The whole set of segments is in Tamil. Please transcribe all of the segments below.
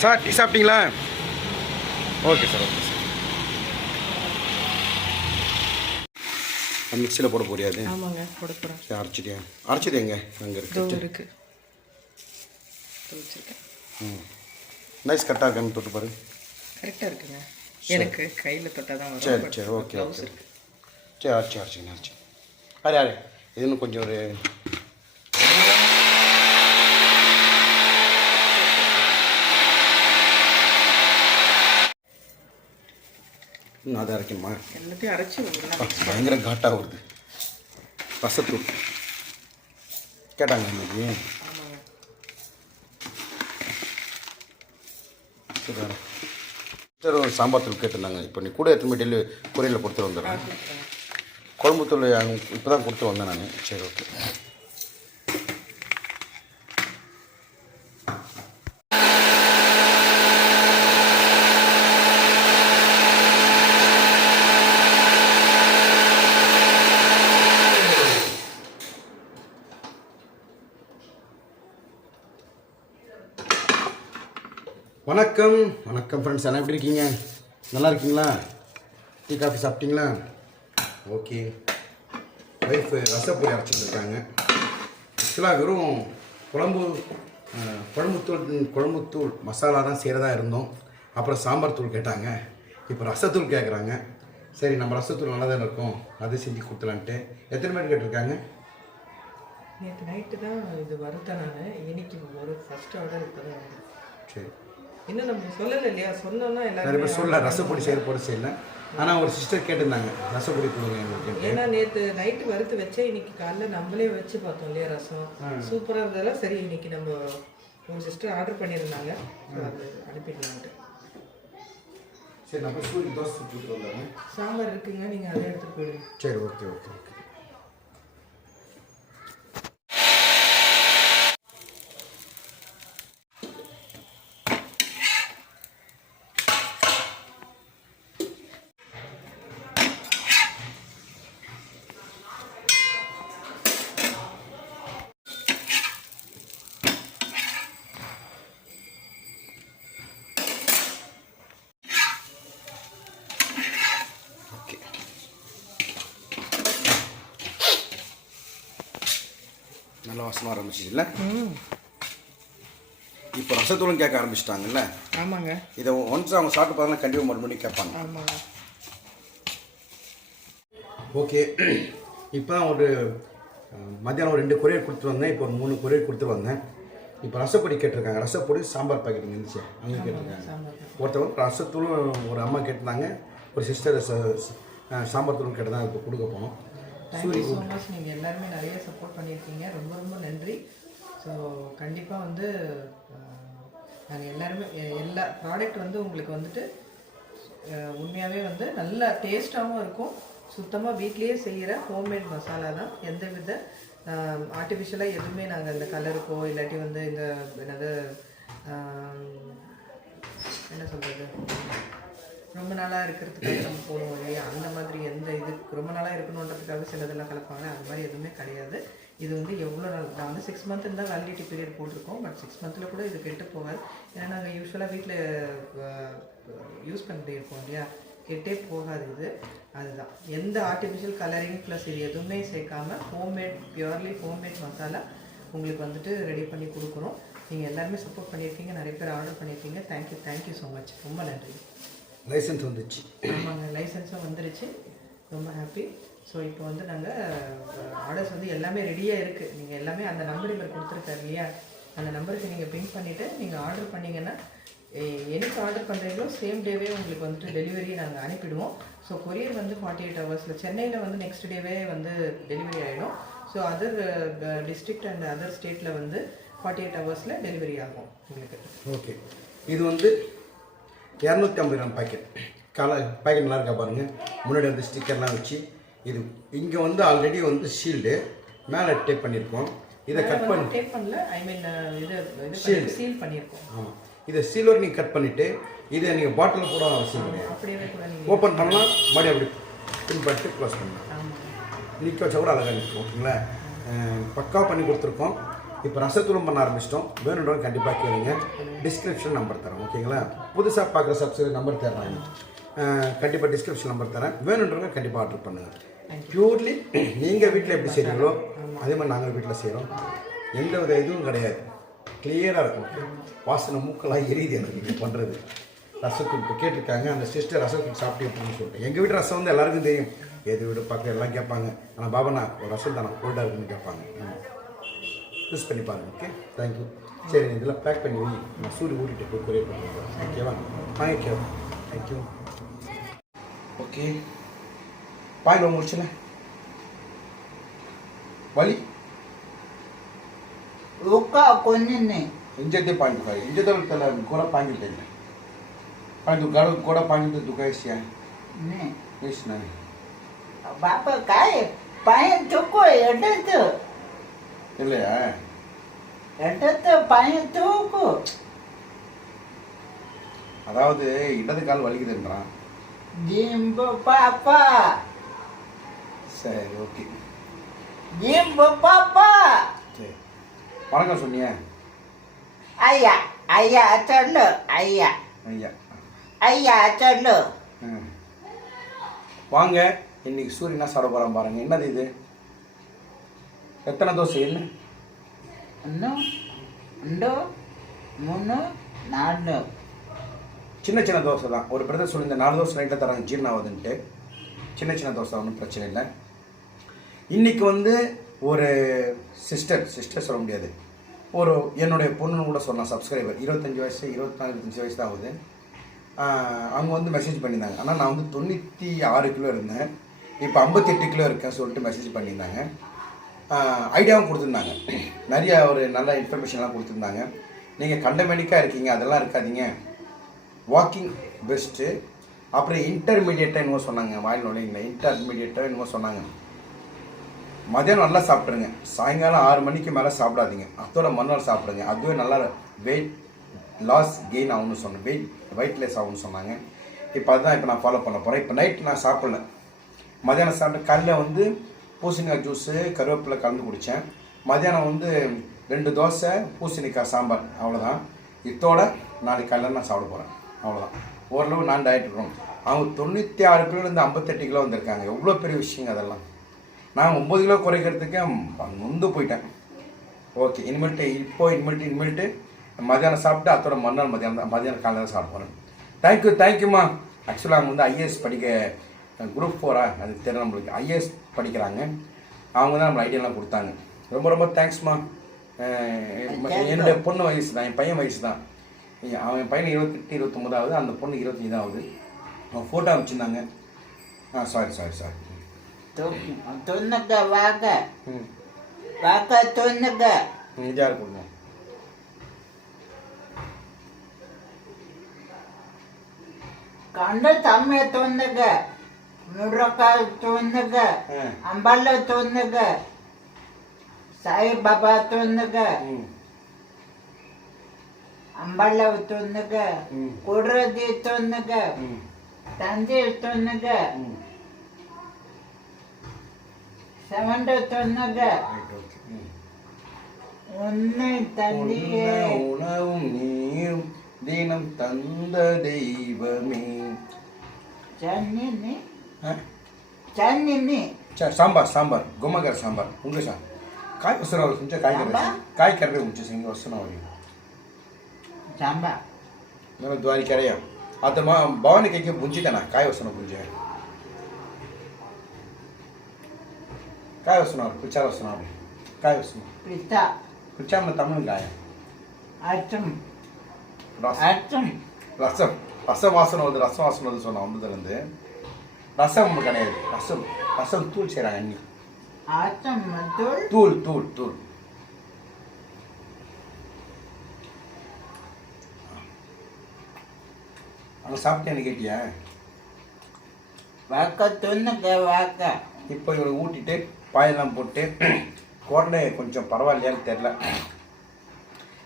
சார் டீ சாப்பிட்டீங்களா ஓகே சார் ஓகே சார் மிக்சியில் போட போறியாது ஆமாங்க போட போகிறேன் சரி அரைச்சிட்டியா அரைச்சது எங்க? அங்கே இருக்கு. இருக்கு. ம். நைஸ் கரெக்டாக இருக்கான்னு தொட்டு பாரு. கரெக்டாக இருக்குங்க. எனக்கு கையில் தொட்டால் தான் சரி வரும் சரி. ஓகே சரி அரைச்சி அரைச்சிங்க அரைச்சி அரே அரே. இது இன்னும் கொஞ்சம் ஒரு இன்னும் அதை அரைக்கணுமா? எல்லாத்தையும் அரைச்சி பயங்கர காட்டாக வருது. ரசத்தூள் கேட்டாங்க இன்னைக்கு சரி. ஒரு சாம்பார் தூள் கேட்டிருந்தாங்க. இப்போ நீ கூட எத்தனை டெல்லி கொரியரில் கொடுத்து வந்துடுறேன். குழம்பு தூள் இப்போ தான் கொடுத்து வந்தேன் நான். சரி ஓகே. வணக்கம். வணக்கம் ஃப்ரெண்ட்ஸ் எல்லாம் எப்படி இருக்கீங்க? நல்லா இருக்கீங்களா? டீ காஃபி சாப்பிட்டீங்களா? ஓகே. ஒய்ஃப் ரசப்பொடி அரைச்சிட்டு இருக்காங்க ஆக்சுவலாக வெறும் குழம்பு குழம்புத்தூள் குழம்புத்தூள் மசாலா தான் செய்கிறதா இருந்தோம். அப்புறம் சாம்பார் தூள் கேட்டாங்க. இப்போ ரசத்தூள் கேட்குறாங்க சரி நம்ம ரசத்தூள் நல்லா தானே இருக்கும். அது செஞ்சு கொடுத்துலான்ட்டு எத்தனை பேர் கேட்டிருக்காங்க? நேற்று நைட்டு தான் இது வருத்தேன் நான். இன்னைக்கு ஒரு ஃபர்ஸ்ட் ஆர்டர் இப்போ தான் சரி. இன்னும் நம்ம சொல்லலை இல்லையா சொன்னோம்னா நிறைய எல்லாருமே பேர் சொல்ல ரசப்பொடி செய்கிற போட செய்யல. ஆனால் ஒரு சிஸ்டர் கேட்டிருந்தாங்க. ரசப்பொடி கொடுங்க எங்களுக்கு ஏன்னா நேற்று நைட்டு வறுத்து வச்சே இன்னைக்கு காலைல நம்மளே வச்சு பார்த்தோம் இல்லையா ரசம். சூப்பராக இருந்ததால சரி இன்னைக்கு நம்ம ஒரு சிஸ்டர் ஆர்டர் பண்ணியிருந்தாங்க. So அது அனுப்பிடலான்ட்டு. சரி நம்ம சூரிய தோசை வந்தாங்க சாம்பார் இருக்குங்க. நீங்கள் அதை எடுத்துகிட்டு போயிடுங்க. சரி ஓகே ஓகே. நல்ல வாசமாக ஆரம்பிச்சிதுல்ல? இப்போ ரசத்தூளும் கேட்க ஆரம்பிச்சிட்டாங்கல்ல? ஆமாங்க. இதை ஒன்ஸ் அவங்க சாப்பிட்டு பார்த்தா கண்டிப்பாக மறுபடியும் கேட்பாங்க. ஆமாங்க. ஓகே. இப்போ ஒரு மத்தியானம் ஒரு ரெண்டு கொரியர் கொடுத்துட்டு வந்தேன். இப்போ ஒரு மூணு கொரியர் கொடுத்துட்டு வந்தேன். இப்போ ரசப்பொடி கேட்டிருக்காங்க. ரசப்பொடி சாம்பார் பாக்கெட் இருந்துச்சு. அவங்க கேட்டிருக்காங்க. ஒருத்தவங்க ரசத்தூளும் ஒரு அம்மா கேட்டிருந்தாங்க. ஒரு சிஸ்டர் சாம்பார் தூளும் கேட்டு தான் இப்போ கொடுக்க போனோம் தேங்க்யூ ஸோ மச் நீங்கள் எல்லாருமே நிறைய சப்போர்ட் பண்ணியிருக்கீங்க. ரொம்ப ரொம்ப நன்றி. ஸோ கண்டிப்பாக வந்து நாங்கள் எல்லாருமே எல்லா ப்ராடக்ட் வந்து உங்களுக்கு வந்துட்டு உண்மையாகவே வந்து நல்ல டேஸ்ட்டாகவும் இருக்கும். சுத்தமாக வீட்லேயே செய்கிற ஹோம்மேட் மசாலா தான். எந்த வித ஆர்டிஃபிஷியலாக எதுவுமே நாங்கள் இந்த கலருக்கோ இல்லாட்டி வந்து இந்த என்னது என்ன சொல்கிறது ரொம்ப நாளாக இருக்கிறதுக்காக நம்ம போடுவோம் இல்லையா? அந்த மாதிரி எந்த இது ரொம்ப நாளாக இருக்கணுன்றதுக்காக சிலதெல்லாம் கலப்பாங்க. அந்த மாதிரி எதுவுமே கிடையாது. இது வந்து எவ்வளோ நாள் நான் வந்து சிக்ஸ் மந்த் தான் வேலிடிட்டி பீரியட் போட்டிருக்கோம். பட் சிக்ஸ் மந்தில் கூட இது கெட்டு போகாது. ஏன்னா நாங்கள் யூஸ்வலாக வீட்டில் யூஸ் பண்ணிட்டே இருப்போம் இல்லையா? கெட்டே போகாது இது. அதுதான். எந்த ஆர்டிஃபிஷியல் கலரிங் ப்ளஸ் இது எதுவுமே சேர்க்காமல் ஹோம்மேட் பியூர்லி ஹோம்மேட் மசாலா உங்களுக்கு வந்துட்டு ரெடி பண்ணி கொடுக்குறோம் நீங்கள் எல்லாருமே சப்போர்ட் பண்ணியிருக்கீங்க. நிறைய பேர் ஆர்டர் பண்ணியிருக்கீங்க. தேங்க்யூ தேங்க்யூ ஸோ மச் ரொம்ப நன்றி. லைசன்ஸ் வந்துச்சு. ஆமாங்க லைசன்ஸும் வந்துருச்சு. ரொம்ப ஹாப்பி ஸோ இப்போ வந்து நாங்கள் ஆர்டர்ஸ் வந்து எல்லாமே ரெடியாக இருக்குது நீங்கள் எல்லாமே அந்த நம்பர் இவர் கொடுத்துருக்காரு இல்லையா? அந்த நம்பருக்கு நீங்கள் பிங்க் பண்ணிவிட்டு நீங்கள் ஆர்டர் பண்ணீங்கன்னா எனக்கு ஆர்டர் பண்ணுறீங்களோ சேம் டேவே உங்களுக்கு வந்துட்டு டெலிவரி நாங்கள் அனுப்பிடுவோம். ஸோ கொரியர் வந்து ஃபார்ட்டி எயிட் ஹவர்ஸில் சென்னையில் வந்து நெக்ஸ்ட் டேவே வந்து டெலிவரி ஆகிடும் so other district and other ஸ்டேட்டில் வந்து ஃபார்ட்டி எயிட் ஹவர்ஸில் டெலிவரி ஆகும் உங்களுக்கு. ஓகே இது வந்து இரநூத்தி ஐம்பது கிராம் பாக்கெட் கல பாக்கெட் நல்லா இருக்கா பாருங்க. முன்னாடி வந்து ஸ்டிக்கர்லாம் வச்சு இது இங்கே வந்து ஆல்ரெடி வந்து ஷீல்டு மேலே டேப் பண்ணியிருக்கோம் இதை கட் பண்ணி டேப் பண்ணல ஐ மீன் இது. இது சீல் பண்ணியிருக்கோம் ஆமாம் இதை சில்வர் நீங்கள் கட் பண்ணிவிட்டு இதை நீங்கள் பாட்டில் கூட அவசியம் கிடையாது ஓப்பன் பண்ணலாம் மறுபடியும் அப்படி பின்பற்றி க்ளோஸ் பண்ணலாம். நிற்க வச்சா கூட அழகாக நிற்கும் ஓகேங்களா? அஹ் பக்காவா பண்ணி கொடுத்துருக்கோம். இப்போ ரசத்தூளும் பண்ண ஆரம்பிச்சிட்டோம். வேணுன்றவங்க கண்டிப்பாக கேளுங்க. டிஸ்கிரிப்ஷன் நம்பர் தரேன் ஓகேங்களா? புதுசாக பார்க்குற சப்ஸ்கிரைபர் நம்பர் தர்றாங்க கண்டிப்பாக டிஸ்கிரிப்ஷன் நம்பர் தரேன். வேணுன்றவங்க கண்டிப்பாக ஆர்டர் பண்ணுங்கள் பியூர்லி நீங்கள் வீட்டில் எப்படி செய்கிறீங்களோ அதே மாதிரி நாங்கள் வீட்டில் செய்கிறோம் எந்த வித இதுவும் கிடையாது. கிளியராக இருக்கும். வாசனை மூக்கெல்லாம் எரியுது எனக்கு இது பண்ணுறது ரசத்தூள் இப்போ கேட்டிருக்காங்க அந்த சிஸ்டர் ரசத்தூள் சாப்பிட்டு எப்படின்னு சொல்லிட்டு. எங்கள் வீட்டு ரசம் வந்து எல்லாருக்கும் தெரியும். எது வீடு பார்க்க எல்லாம் கேட்பாங்க. ஆனால் பாபாண்ணா ஒரு ரசம் தானே? கோல்டாக இருக்குன்னு கேட்பாங்க. யூஸ் பண்ணி பாருங்கள் ஓகே தேங்க்யூ சரி இதெல்லாம் பேக் பண்ணி வை. நான் சூடு ஊட்டிட்டு போய் கொரியர் பண்ணுறேன் ஓகேவா வாங்கிக்கோ தேங்க்யூ ஓகே பாயில் முடிச்சுல. வலி? ఒక్క కొన్ని ఇంజతే పాయింట్ ఇంజతే కూడా పాయింట్ పాయింట్ గడు కూడా పాయింట్ దుకాయిస్యా బాప కాయ పాయింట్ చుక్కో ఎడ్డెత్తు இல்லையா Edito payan tuko. அதாவது இடது கால் வலிக்குதுன்றான் Jimbo papa. சரி ஓகே Jimbo papa. சரி வணக்கம் சொன்னியே. Ayah colo. Ayah. ஐயா Ayah colo. ம். வாங்க இன்னைக்கு சூரியனா சாப்பிட போகிறான் பாருங்க என்னது இது எத்தனை தோசை என்ன Ano? Ando. Muno. Nado. சின்ன சின்ன தோசை தான் ஒரு பிரதர் சொல்லி இந்த நாலு தோசை நைட்டில் தராங்க ஜீரணம் ஆகுதுன்ட்டு சின்ன சின்ன தோசை ஒன்றும் பிரச்சனை இல்லை இன்னைக்கு வந்து ஒரு சிஸ்டர் சிஸ்டர் சொல்ல முடியாது ஒரு என்னுடைய பொண்ணுன்னு கூட சொல்லலாம் சப்ஸ்கிரைபர் இருபத்தஞ்சி வயசு இருபத்தாலு இருபத்தஞ்சி வயசு தான் ஆகுது அவங்க வந்து மெசேஜ் பண்ணியிருந்தாங்க ஆனால் நான் வந்து தொண்ணூற்றி ஆறு கிலோ இருந்தேன் இப்போ ஐம்பத்தெட்டு கிலோ இருக்கேன் சொல்லிட்டு மெசேஜ் பண்ணியிருந்தாங்க ஐடியாவும் கொடுத்துருந்தாங்க. நிறைய ஒரு நல்ல இன்ஃபர்மேஷன்லாம் கொடுத்துருந்தாங்க. நீங்கள் கண்டமெனிக்காக இருக்கீங்க அதெல்லாம் இருக்காதீங்க. வாக்கிங் பெஸ்ட்டு அப்புறம் இன்டர்மீடியட்டாக என்னமோ சொன்னாங்க வாயில் நுழைங்களா இன்டர்மீடியட்டாக என்னமோ சொன்னாங்க. மதியானம் நல்லா சாப்பிட்ருங்க சாயங்காலம் ஆறு மணிக்கு மேலே சாப்பிடாதீங்க. அதோட மறுநாள் சாப்பிடுங்க. அதுவே நல்லா வெயிட் லாஸ் கெயின் ஆகும்னு சொன்னேன் வெயிட் வெயிட்லெஸ் ஆகும்னு சொன்னாங்க. இப்போ அதுதான் இப்போ நான் ஃபாலோ பண்ண போகிறேன் இப்போ நைட் நான் சாப்பிடல. மதியானம் சாப்பிட்டு காலையில் வந்து பூசணிக்காய் ஜூஸு கருவேப்பிலை கலந்து குடித்தேன் மதியானம் வந்து ரெண்டு தோசை பூசணிக்காய் சாம்பார் அவ்வளோதான் இதோட நாளைக்கு காலையில் நான் சாப்பிட போகிறேன் அவ்வளோதான் ஓரளவு நான் டயட் இருக்கிறோம் அவங்க தொண்ணூற்றி ஆறு கிலோலேருந்து ஐம்பத்தெட்டு கிலோ வந்திருக்காங்க. எவ்வளோ பெரிய விஷயங்க அதெல்லாம். நான் ஒம்பது கிலோ குறைக்கிறதுக்கு நொந்து போயிட்டேன். ஓகே இனிமேல்ட்டு இப்போ இனிமேல்ட்டு இனிமேல்ட்டு மதியானம் சாப்பிட்டு அதோட மறுநாள் மதியானம் தான் மதியானம் காலையில் தான் சாப்பிட போகிறேன் தேங்க்யூ தேங்க்யூம்மா ஆக்சுவலாக அவங்க வந்து ஐஏஎஸ் படிக்க குரூப் ஃபோரா அது தெரியல நம்மளுக்கு ஐஏஎஸ் படிக்கிறாங்க. அவங்க தான் நம்மளை ஐடியாலாம் கொடுத்தாங்க. ரொம்ப ரொம்ப தேங்க்ஸ்மா என்னுடைய பொண்ணு வயசு தான் என் பையன் வயசு தான். அவன் பையன் இருபத்தெட்டு இருபத்தொம்போதாவது அந்த பொண்ணு இருபத்தஞ்சி தான் ஆகுது. அவன் ஃபோட்டோ அமைச்சிருந்தாங்க ஆ சாரி சாரி சாரி தொண்ணுங்க வாங்க. வாங்க தொண்ணுங்க இதாக இருக்கணும் கண்ட தம்மையை தொண்ணுங்க ಮುರಕಾಲ್ ತೊಂದಗ ಹ್ಮ್. ಅಂಬಲ್ಲ ತೊಂದಗ ಸಾಯಿಬಾಬಾ ತೊಂದಗ ம் ಅಂಬಲ್ಲ ತೊಂದಗ ಹ್ಮ್. ಕುಡ್ರದಿ ತೊಂದಗ ம் ತಂದೆ ತೊಂದಗ ம் செவண்ட தொன்னக ரைட் ஓகே ம் உன்னை தந்தியே உண்ண உணவும் நீரும் தினம் தந்த தெய்வமே ಚಟ್ನಿ चा- सांबार सांबार गोमागार सांबार उमचे सांग काय असं राहिलं तुमच्या काय करायचं सांबार? काय कॅरे उमचे सांग असं नाव आहे ಸಾಂಬಾರ್ मला द्वारी कॅरे या आता मग भावाने काही की बुंजी त्यांना काय असं ना बुंजी आहे काय असणार विचार असणार काय असणार ಪಿಸ್ತ विचार ना तमिळ काय ಅಚ್ಚಂ ரசம் அச்சம் ரசம் வாசனை வந்து ரசம் வாசனை வந்து சொன்ன வந்ததுலேருந்து ரசம் கிடையாது. ரசம் ரசம் தூள் செய்கிறாங்க அண்ணி. தூள்? தூள் தூள் அங்கே சாப்பிட்டேன்னு கேட்டியா? வாக்க தொன்னுக வாக்க. இப்போ இவனுக்கு ஊட்டிட்டு பாயெல்லாம் போட்டு குரலை கொஞ்சம் பரவாயில்லையான்னு தெரில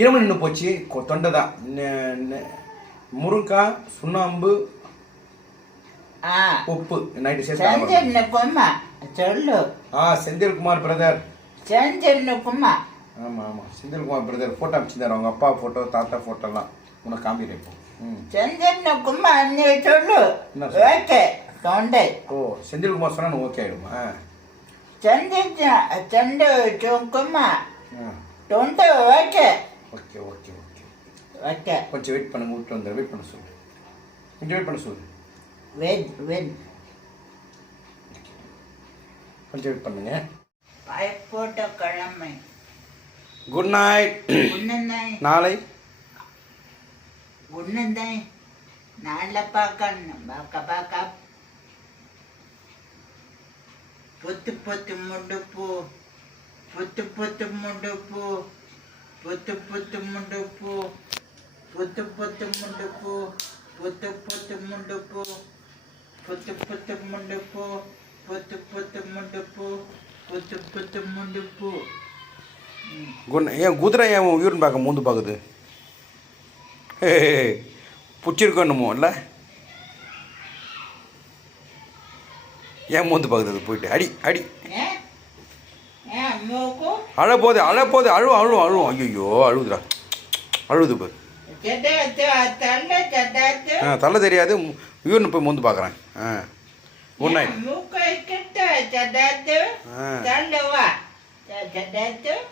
இருமல் நின்று போச்சு. தொண்டை தான். முருங்காய் சுண்ணாம்பு உப்பு. நைட்டு சேர்த்து செஞ்சன்னு கும்மா சொல்லு. ஆ செந்தில்குமார் பிரதர். செஞ்சன்னு கும்மா ஆமாம் ஆமாம் செந்தில்குமார் பிரதர் ஃபோட்டோ அமைச்சிருந்தார் அவங்க அப்பா ஃபோட்டோ தாத்தா ஃபோட்டோலாம் உனக்கு காமிக்கிறேன் இப்போ. ம். செஞ்சன்னு கும்மா நீ சொல்லு? ஓகே. தொண்டை. ஓ செந்தில்குமார் சொன்னால் ஓகே ஆகிடுமா செஞ்ச செண்டு ஆ. தொண்டை okay. Okay okay okay okay. கொஞ்சம் வெயிட் பண்ணுங்க விட்டு வந்துடுறேன் வெயிட் பண்ண சொல்லு. கொஞ்சம் வெயிட் பண்ண சொல்லு. வெஜ் வெஜ் கொஞ்சம் வெயிட் பண்ணுங்க. பயப்போட்ட கிழமை. குட் நைட் ஒன்றுந்தாய் நாளை. ஒன்றுந்தாய் நாளில் பார்க்கணும். பார்க்க பார்க்க. பொத்து பொத்து முண்டு பூ. பொத்து பொத்து முண்டு பூ. பொத்து பொத்து முண்டு பூ. பொத்து பொத்து முண்டு பூ. பொத்து பொத்து முண்டு பூ. புத்து புத்து முண்டு பூ புத்து புத்து முண்டு பூ புத்து புத்து முண்டு பூ. என் ஏன் குதிரை ஏன் உயிர்னு பார்க்க மூந்து பார்க்குது? பிடிச்சிருக்கணுமோ இல்லை? ஏன் மூந்து பார்க்குது அது போயிட்டு? அடி அடி. அழ போதே அழ. அழப்போது அழுவும் அழுவும் அழுவும் ஐயோ அழுதுடா அழுது இப்போ தள்ள தெரியாது. யூரின் போய் மூந்து பார்க்குறேன் ஆ. குட் நைட்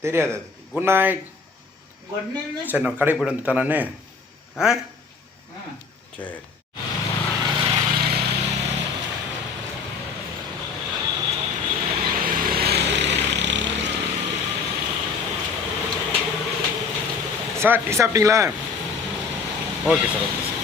தெரியாது அது. குட் நைட் சரி நான் கடை போய்ட்டு வந்துட்டேன் நான். ஆ. சரி. சார் டீ சாப்பிட்டீங்களா? Okay sir okay sir.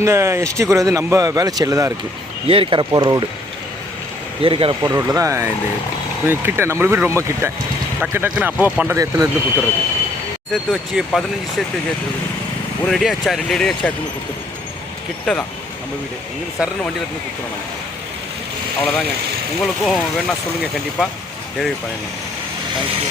இந்த எஸ்டி குறை வந்து நம்ம வேலைச்சேரியில் தான் இருக்குது ஏரிக்கரை போகிற ரோடு. ஏரிக்கரை போகிற ரோட்டில் தான் இந்த கிட்ட நம்மள வீடு ரொம்ப கிட்ட. டக்கு டக்குன்னு அப்போ பண்ணுறது எத்தனை இருந்து கொடுத்துறது சேர்த்து வச்சு பதினஞ்சு சேர்த்து சேர்த்துருக்குது ஒரு அடி ஆச்சா ரெண்டு அடி ஆச்சா எடுத்துன்னு கொடுத்துருது கிட்ட தான் நம்ம வீடு. இங்கே சரன்னு வண்டியில் எடுத்துன்னு கொடுத்துருவோம் நாங்கள் அவ்வளோதாங்க உங்களுக்கும் வேணால் சொல்லுங்கள் கண்டிப்பாக டெலிவரி பண்ணிடலாம். தேங்க்யூ